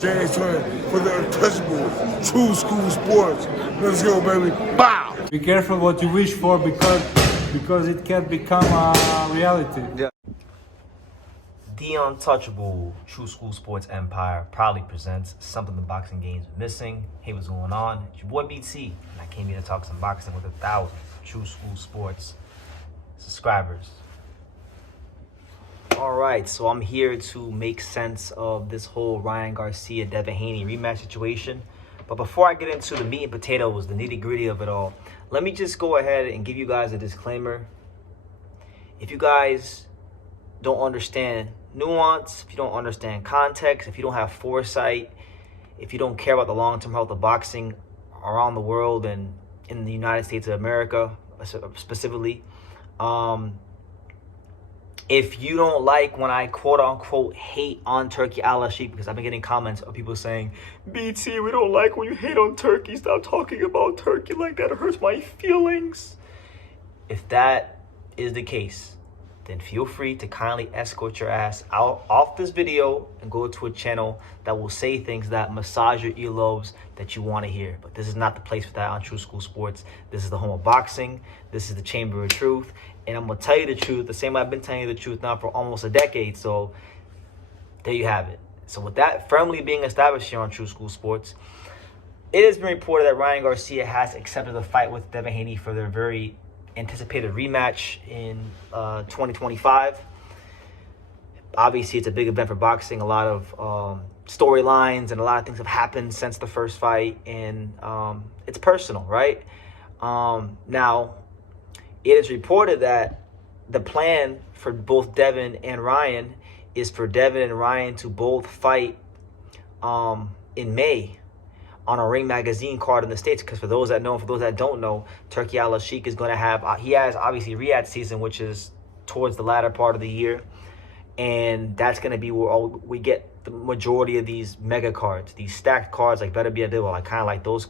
James Twin for the untouchable True School Sports. Let's go, baby. Bow! Be careful what you wish for because it can become a reality. Yeah. The untouchable True School Sports Empire proudly presents something the boxing game's missing. Hey, what's going on? It's your boy BT, and I came here to talk some boxing with 1,000 True School Sports subscribers. All right, so I'm here to make sense of this whole Ryan Garcia, Devin Haney rematch situation. But before I get into the meat and potatoes, the nitty-gritty of it all, let me just go ahead and give you guys a disclaimer. If you guys don't understand nuance, if you don't understand context, if you don't have foresight, if you don't care about the long-term health of boxing around the world and in the United States of America specifically, if you don't like when I quote-unquote hate on Turkey a sheep, because I've been getting comments of people saying, BT, we don't like when you hate on Turkey. Stop talking about Turkey like that. It hurts my feelings. If that is the case, then feel free to kindly escort your ass out off this video and go to a channel that will say things that massage your earlobes that you want to hear. But this is not the place for that on True School Sports. This is the home of boxing. This is the chamber of truth. And I'm going to tell you the truth, the same way I've been telling you the truth now for almost a decade. So there you have it. So with that firmly being established here on True School Sports, it has been reported that Ryan Garcia has accepted a fight with Devin Haney for their very anticipated rematch in 2025. Obviously, it's a big event for boxing. A lot of storylines and a lot of things have happened since the first fight, and it's personal, right? Now, it is reported that the plan for both Devin and Ryan is for Devin and Ryan to both fight in May on a Ring Magazine card in the States. Because for those that know, for those that don't know, Turkey Al Sheikh is going to have, he has obviously Riyadh season, which is towards the latter part of the year. And that's going to be where we get the majority of these mega cards, these stacked cards like Better Be a Devil, like kind of like those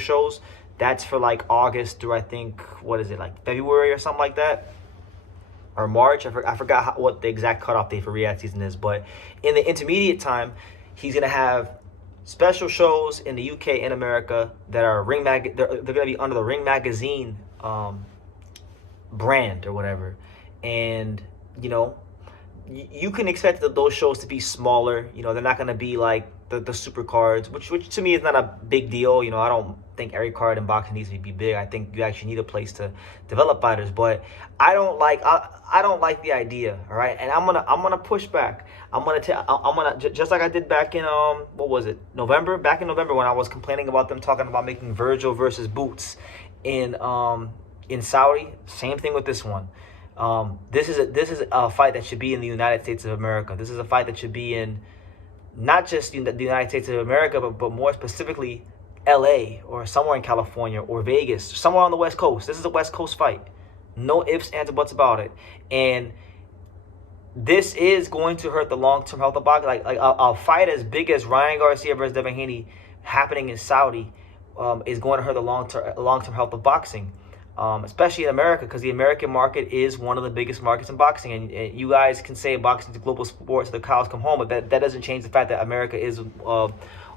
shows. That's for like August through, I think, what is it, like February or something like that? Or March? I forgot what the exact cutoff date for Riyadh season is. But in the intermediate time, he's going to have special shows in the UK and America that are they're going to be under the Ring Magazine brand or whatever. And, you know, you can expect those shows to be smaller. You know, they're not going to be like the super cards, which to me is not a big deal. You know, I don't think every card in boxing needs to be big. I think you actually need a place to develop fighters, but I don't like the idea. All right, and I'm gonna push back. I'm gonna just like I did back in what was it, November? Back in November when I was complaining about them talking about making Virgil versus Boots in Saudi. Same thing with this one. This is a fight that should be in the United States of America. This is a fight that should be in not just the United States of America, but more specifically LA or somewhere in California or Vegas, somewhere on the West Coast. This is a West Coast fight. No ifs, ands, or buts about it. And this is going to hurt the long-term health of boxing. Like a fight as big as Ryan Garcia versus Devin Haney happening in Saudi is going to hurt the long-term health of boxing. Especially in America, because the American market is one of the biggest markets in boxing. And you guys can say boxing is a global sport, so the cows come home, but that doesn't change the fact that America is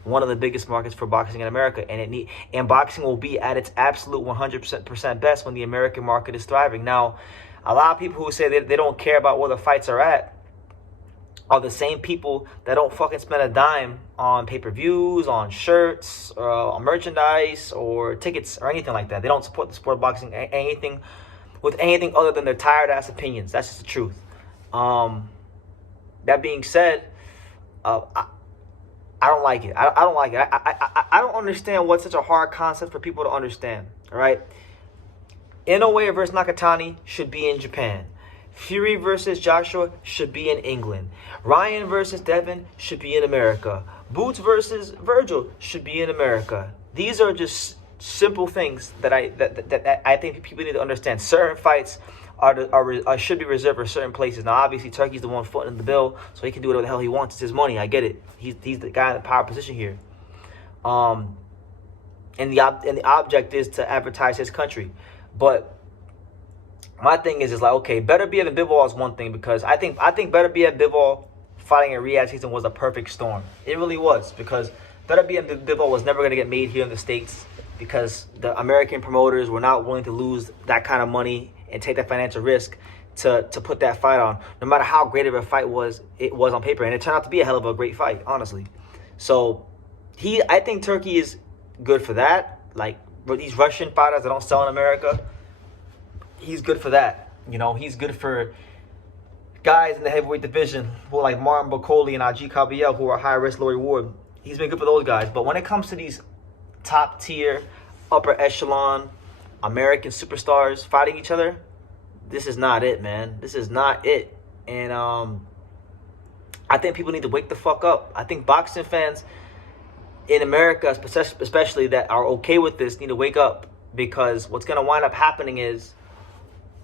one of the biggest markets for boxing in America. And boxing will be at its absolute 100% best when the American market is thriving. Now, a lot of people who say they don't care about where the fights are at are the same people that don't fucking spend a dime on pay-per-views, on shirts, on merchandise, or tickets, or anything like that. They don't support the sport of boxing with anything other than their tired-ass opinions. That's just the truth. That being said, I don't like it. I don't like it. I don't understand what's such a hard concept for people to understand, all right? Inoue versus Nakatani should be in Japan. Fury versus Joshua should be in England. Ryan versus Devin should be in America. Boots versus Virgil should be in America. These are just simple things that I think people need to understand. Certain fights should be reserved for certain places. Now, obviously, Turkey's the one footing the bill, so he can do whatever the hell he wants. It's his money. I get it. He's the guy in the power position here. And the object is to advertise his country. But my thing is like, okay, Better Be at Bivol is one thing, because I think Better Be at Bivol fighting in Riyadh season was a perfect storm. It really was, because WBM Bivol was never going to get made here in the States because the American promoters were not willing to lose that kind of money and take that financial risk to put that fight on, no matter how great of a fight it was on paper. And it turned out to be a hell of a great fight, honestly. So I think Turkey is good for that. Like, these Russian fighters that don't sell in America, he's good for that. You know, he's good for guys in the heavyweight division who are like Martin Bacoli and Aji Kabiel, who are high risk, low reward. He's been good for those guys. But when it comes to these top tier, upper echelon American superstars fighting each other, this is not it, man. This is not it. And I think people need to wake the fuck up. I think boxing fans in America, especially that are okay with this, need to wake up, because what's going to wind up happening is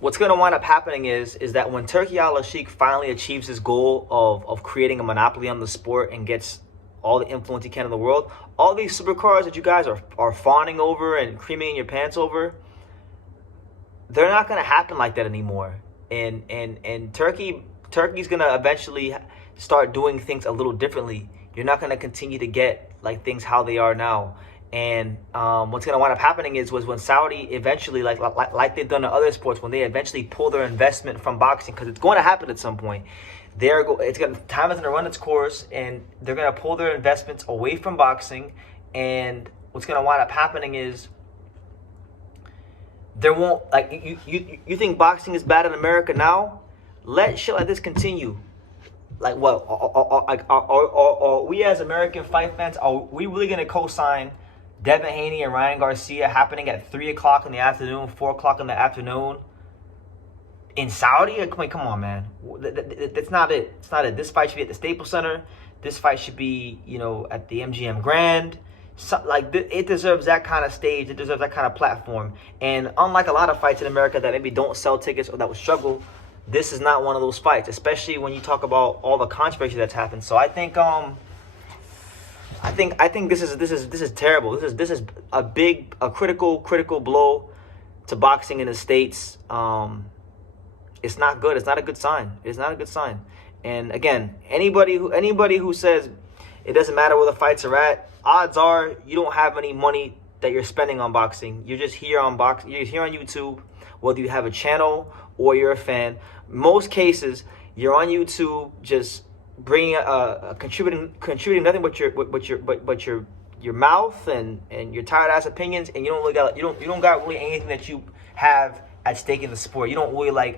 that when Turki Al-Sheikh finally achieves his goal of creating a monopoly on the sport and gets all the influence he can in the world, all these supercars that you guys are fawning over and creaming in your pants over, they're not going to happen like that anymore. And Turkey's going to eventually start doing things a little differently. You're not going to continue to get like things how they are now. And what's going to wind up happening is when Saudi eventually, like they've done in other sports, when they eventually pull their investment from boxing, because it's going to happen at some point, time is going to run its course, and they're going to pull their investments away from boxing. And what's going to wind up happening is there won't, like, you think boxing is bad in America now? Let shit like this continue. Like, what? Are we as American fight fans, are we really going to co-sign Devin Haney and Ryan Garcia happening at 3 o'clock in the afternoon, 4 o'clock in the afternoon in Saudi? Come on, man. That's not it. It's not it. This fight should be at the Staples Center. This fight should be, at the MGM Grand. It deserves that kind of stage. It deserves that kind of platform. And unlike a lot of fights in America that maybe don't sell tickets or that would struggle, this is not one of those fights, especially when you talk about all the controversy that's happened. So I think this is terrible. This is a critical blow to boxing in the States. It's not good. It's not a good sign. It's not a good sign. And again, anybody who says it doesn't matter where the fights are at, odds are you don't have any money that you're spending on boxing. You're just here on You're here on YouTube, whether you have a channel or you're a fan. Most cases, you're on YouTube just bringing contributing nothing but your mouth and your tired ass opinions, and you don't got really anything that you have at stake in the sport. You don't really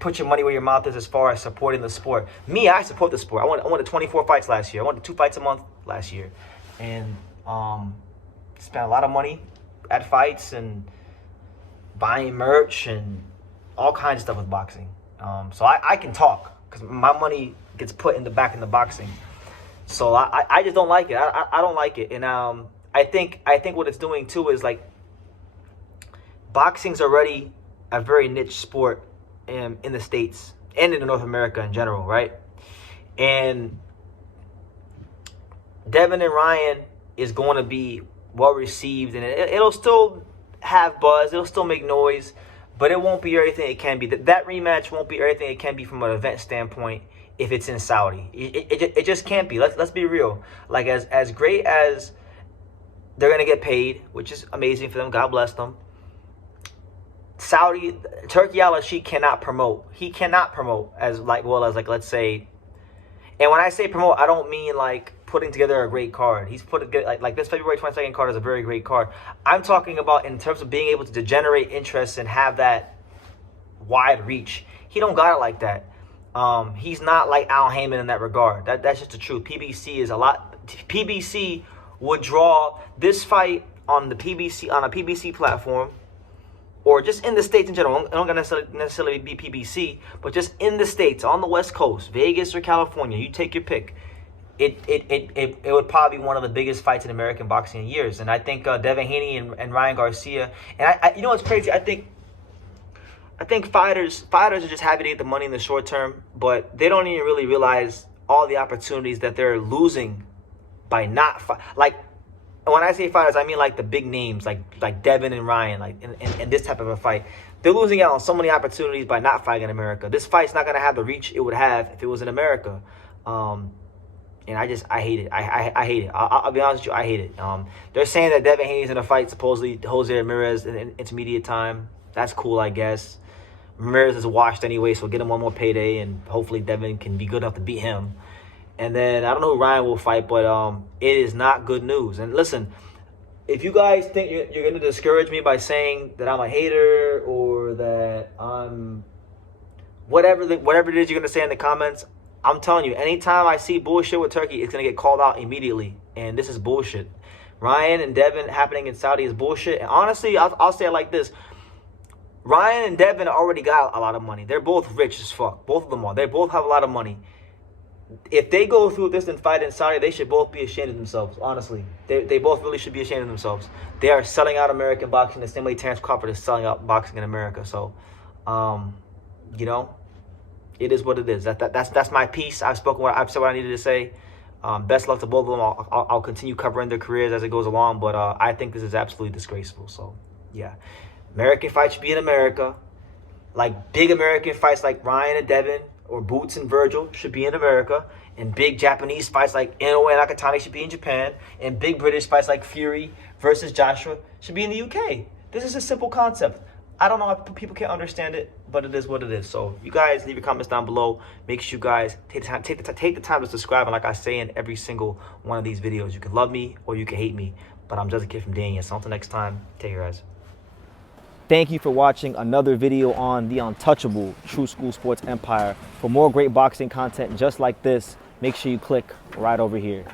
put your money where your mouth is as far as supporting the sport. Me, I support the sport. I went to 24 fights last year. I went to 2 fights a month last year, and spent a lot of money at fights and buying merch and all kinds of stuff with boxing. So I can talk because my money gets put in the boxing. So I just don't like it. I don't like it. And I think what it's doing too is boxing's already a very niche sport in the States and in North America in general, right? And Devin and Ryan is going to be well received, and it'll still have buzz, it'll still make noise, but it won't be everything it can be. That rematch won't be everything it can be from an event standpoint if it's in Saudi. It just can't be. Let's be real. Like, as great as they're gonna get paid, which is amazing for them, God bless them, Turki Al-Sheikh cannot promote. He cannot promote as let's say, and when I say promote, I don't mean putting together a great card. He's put together like this February 22nd card is a very great card. I'm talking about in terms of being able to generate interest and have that wide reach. He don't got it like that. He's not like Al Heyman in that regard. That's just the truth. PBC would draw this fight on a PBC platform, or just in the States in general. It don't necessarily be PBC, but just in the States, on the West Coast, Vegas or California, you take your pick. It would probably be one of the biggest fights in American boxing in years. And I think Devin Haney and Ryan Garcia, and I you know what's crazy? I think fighters are just happy to get the money in the short term, but they don't even really realize all the opportunities that they're losing by not when I say fighters, I mean the big names like Devin and Ryan, in this type of a fight. They're losing out on so many opportunities by not fighting in America. This fight's not gonna have the reach it would have if it was in America. And I hate it. I hate it. I'll be honest with you, I hate it. They're saying that Devin Haney's in a fight, supposedly Jose Ramirez in intermediate time. That's cool, I guess. Ramirez is washed anyway, so get him one more payday, and hopefully Devin can be good enough to beat him. And then I don't know who Ryan will fight, but it is not good news. And listen, if you guys think you're going to discourage me by saying that I'm a hater or that I'm whatever it is you're going to say in the comments, I'm telling you, anytime I see bullshit with Turkey, it's going to get called out immediately. And this is bullshit. Ryan and Devin happening in Saudi is bullshit. And honestly, I'll say it like this. Ryan and Devin already got a lot of money. They're both rich as fuck. Both of them are. They both have a lot of money. If they go through this and fight in Saudi, they should both be ashamed of themselves, honestly. They both really should be ashamed of themselves. They are selling out American boxing the same way Terrence Crawford is selling out boxing in America. So, you know, it is what it is. That's my piece. I've said what I needed to say. Best luck to both of them. I'll continue covering their careers as it goes along, but I think this is absolutely disgraceful. So, yeah. American fights should be in America. Like big American fights like Ryan and Devin or Boots and Virgil should be in America. And big Japanese fights like Inoue and Nakatani should be in Japan. And big British fights like Fury versus Joshua should be in the UK. This is a simple concept. I don't know if people can't understand it, but it is what it is. So you guys leave your comments down below. Make sure you guys take the time to subscribe. And like I say in every single one of these videos, you can love me or you can hate me. But I'm just a kid from Daniel. So until next time, take care, guys. Thank you for watching another video on the untouchable True School Sports Empire. For more great boxing content just like this, make sure you click right over here.